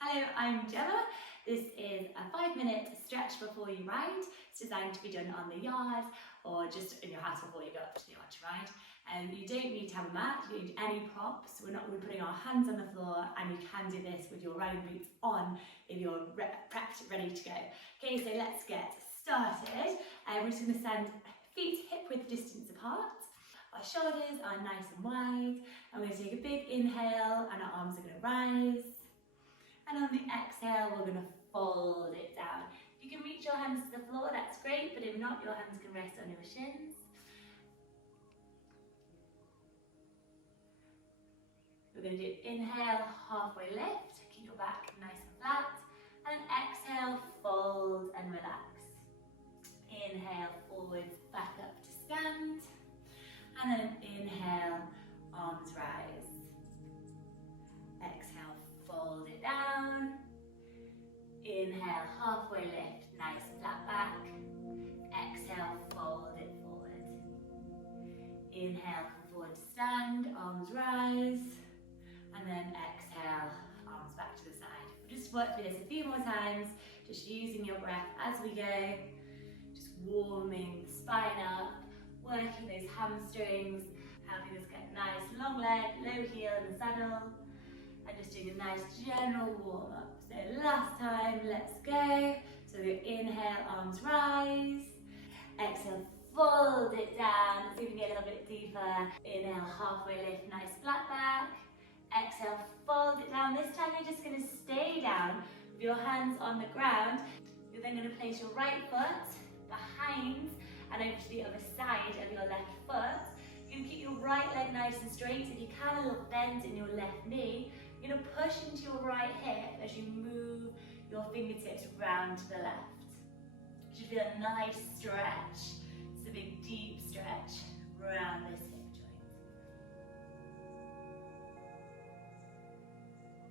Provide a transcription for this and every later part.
Hello, I'm Gemma. This is a 5-minute stretch before you ride. It's designed to be done on the yard or just in your house before you go up to the yard to ride. You don't need to have a mat, you don't need any props. We're not putting our hands on the floor, and you can do this with your riding boots on if you're prepped, ready to go. Okay, so let's get started. We're just going to stand feet hip-width distance apart. Our shoulders are nice and wide, and we're going to take a big inhale and our arms are going to rise. And on the exhale, we're going to fold it down. If you can reach your hands to the floor, that's great, but if not, your hands can rest on your shins. We're going to do inhale, halfway lift, keep your back nice and flat, and exhale, fold and relax. Inhale, forwards, back up to stand, and then inhale, arms rise. Exhale, fold it down. Inhale, halfway lift, nice flat back. Exhale, fold it forward. Inhale, come forward to stand, arms rise. And then exhale, arms back to the side. We'll just work through this a few more times, just using your breath as we go. Just warming the spine up, working those hamstrings, helping us get nice long leg, low heel in the saddle. And just doing a nice general warm up. So last time, let's go. So we inhale, arms rise. Exhale, fold it down. So you can get a little bit deeper. Inhale, halfway lift, nice flat back. Exhale, fold it down. This time you're just going to stay down with your hands on the ground. You're then going to place your right foot behind and over to the other side of your left foot. You're going to keep your right leg nice and straight. If you can, a little bend in your left knee. You're going to push into your right hip as you move your fingertips round to the left. You should feel a nice stretch. It's a big deep stretch around this hip joint.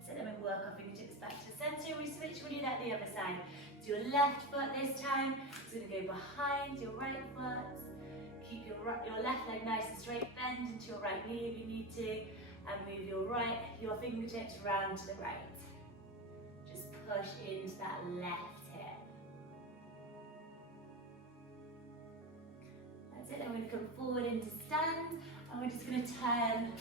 So then we work our fingertips back to the centre. We switch, we'll do that the other side. So your left foot this time is going to go behind your right foot. Keep your left leg nice and straight, bend into your right knee if you need to, and move your fingertips round to the right. Just push into that left hip. That's it, then we're going to come forward into stand, and we're just going to turn,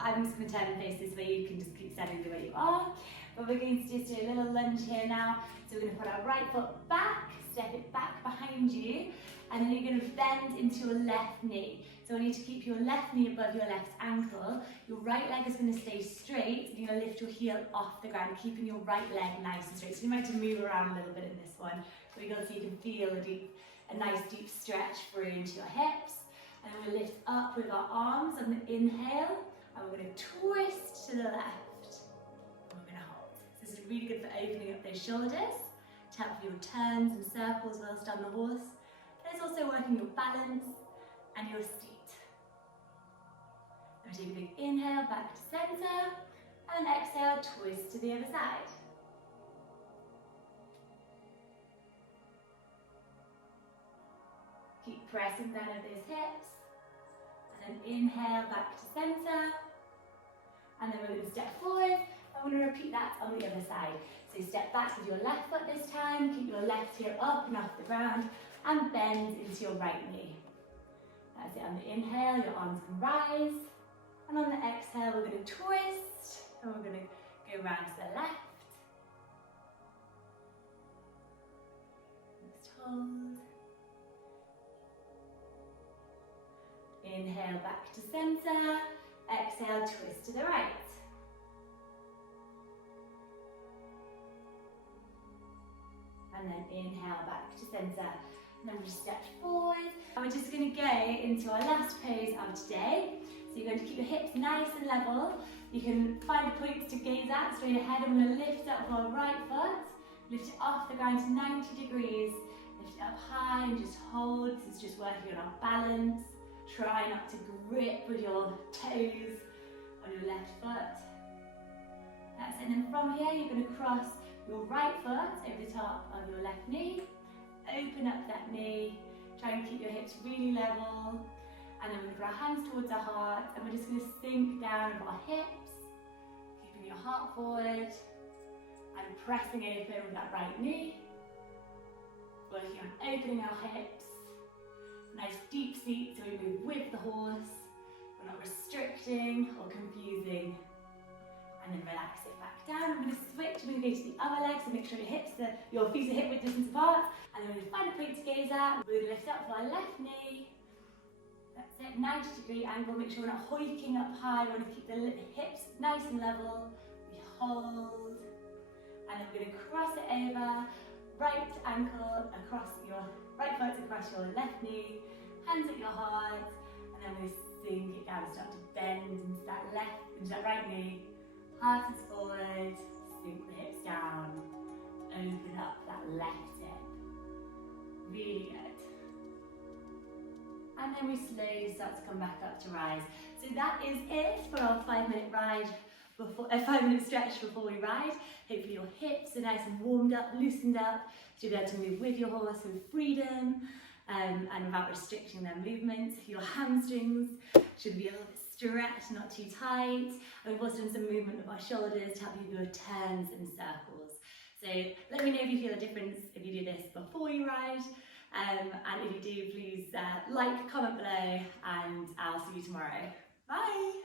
I'm just going to turn and face this way, you can just keep standing the way you are. But we're going to just do a little lunge here now. So we're going to put our right foot back, step it back behind you, and then you're going to bend into your left knee. So I need to keep your left knee above your left ankle. Your right leg is going to stay straight, and you're going to lift your heel off the ground, keeping your right leg nice and straight. So you might have to move around a little bit in this one, so you can feel a nice deep stretch through into your hips. And then we'll lift up with our arms on the inhale, and we're going to twist to the left. And we're going to hold. So this is really good for opening up those shoulders, to help your turns and circles whilst on the horse. And it's also working your balance and your seat. Then we take a big inhale back to centre, and exhale, twist to the other side. Keep pressing down over those hips, and then inhale back to centre, and then we're going to step forward, and we're going to repeat that on the other side. So step back with your left foot this time, keep your left heel up and off the ground, and bend into your right knee. That's it, on the inhale, your arms can rise, and on the exhale, we're going to twist, and we're going to go round to the left. Just hold. Inhale back to centre, exhale, twist to the right. And then inhale back to centre. And then we just step forward. And we're just going to go into our last pose of today. So you're going to keep your hips nice and level. You can find a point to gaze at straight ahead. I'm going to lift up our right foot, lift it off the ground to 90 degrees. Lift it up high and just hold. This is just working on our balance. Try not to grip with your toes on your left foot. That's it. And then from here, you're going to cross your right foot over the top of your left knee. Open up that knee. Try and keep your hips really level. And then we're going to put our hands towards our heart, and we're just going to sink down of our hips, keeping your heart forward and pressing open with that right knee. Working on opening our hips. Nice deep seat so we move with the horse. We're not restricting or confusing. And then relax it back down. I'm going to switch. We're going to go to the other leg, so make sure your feet are hip width distance apart. And then we're going to find a point to gaze at. We're going to lift up with our left knee. That's it, 90-degree angle. Make sure we're not hoiking up high. We want to keep the hips nice and level. We hold. And then we're going to cross it over. Right ankle across your right foot across your left knee. Hands at your heart. And then we sink it down. Start to bend into that right knee. Heart is forward, sink the hips down, open up that left hip. Really good. And then we slowly start to come back up to rise. So that is it for our 5-minute ride, a 5-minute stretch before we ride. Hopefully your hips are nice and warmed up, loosened up, so you'll be able to move with your horse with freedom and without restricting their movement. Your hamstrings should be a little bit stretched, not too tight. And we've also done some movement with our shoulders to help you do turns and circles. So let me know if you feel a difference if you do this before you ride. And if you do, please like, comment below, and I'll see you tomorrow. Bye!